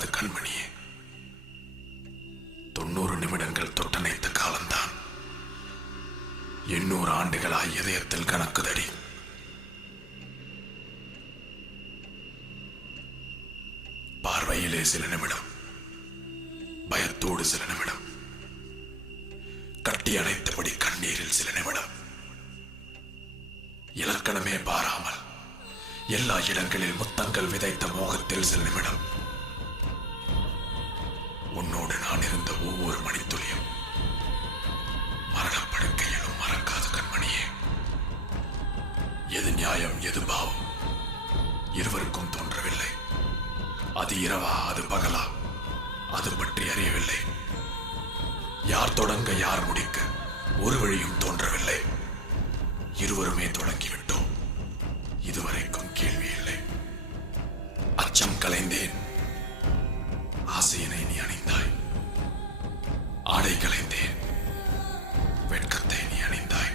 மறக்காது கண்மணியே. 90 நிமிடங்கள் தொட்டனைத்த காலம்தான் 800 ஆண்டுகளாய் இதயத்தில் கணக்குதடி. பார்வையிலே சில நிமிடம், பயத்தோடு சில நிமிடம், கட்டி அணைத்தபடி கண்ணீரில் சில நிமிடம், இலக்கணமே பாராமல் எல்லா இடங்களில் முத்தங்கள் விதைத்த மோகத்தில் சில நிமிடம், உன்னோடு நான் இருந்த ஒவ்வொரு மணித்துளியும் மரணப்படுக்கையிலும் மறக்காத கண்மணியே. எது நியாயம் எது பாவம் இருவருக்கும் தோன்றவில்லை. அது இரவா அது பகலா அது பற்றி அறியவில்லை. யார் தொடங்க யார் முடிக்க ஒரு வழியும் தோன்றவில்லை. இருவருமே தொடங்கிவிட்டோம். இதுவரைக்கும் கேள்வி இல்லை. அச்சம் கலைந்தேன், ஆசையினை நீ அணிந்தாய். ஆடை கலைந்தேன், வெட்கத்தை நீ அணிந்தாய்.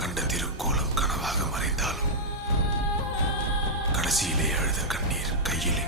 கண்ட திருக்கோலம் கனவாக மறைந்தாலும் கடைசியிலே அழுத கண்ணீர் கையில்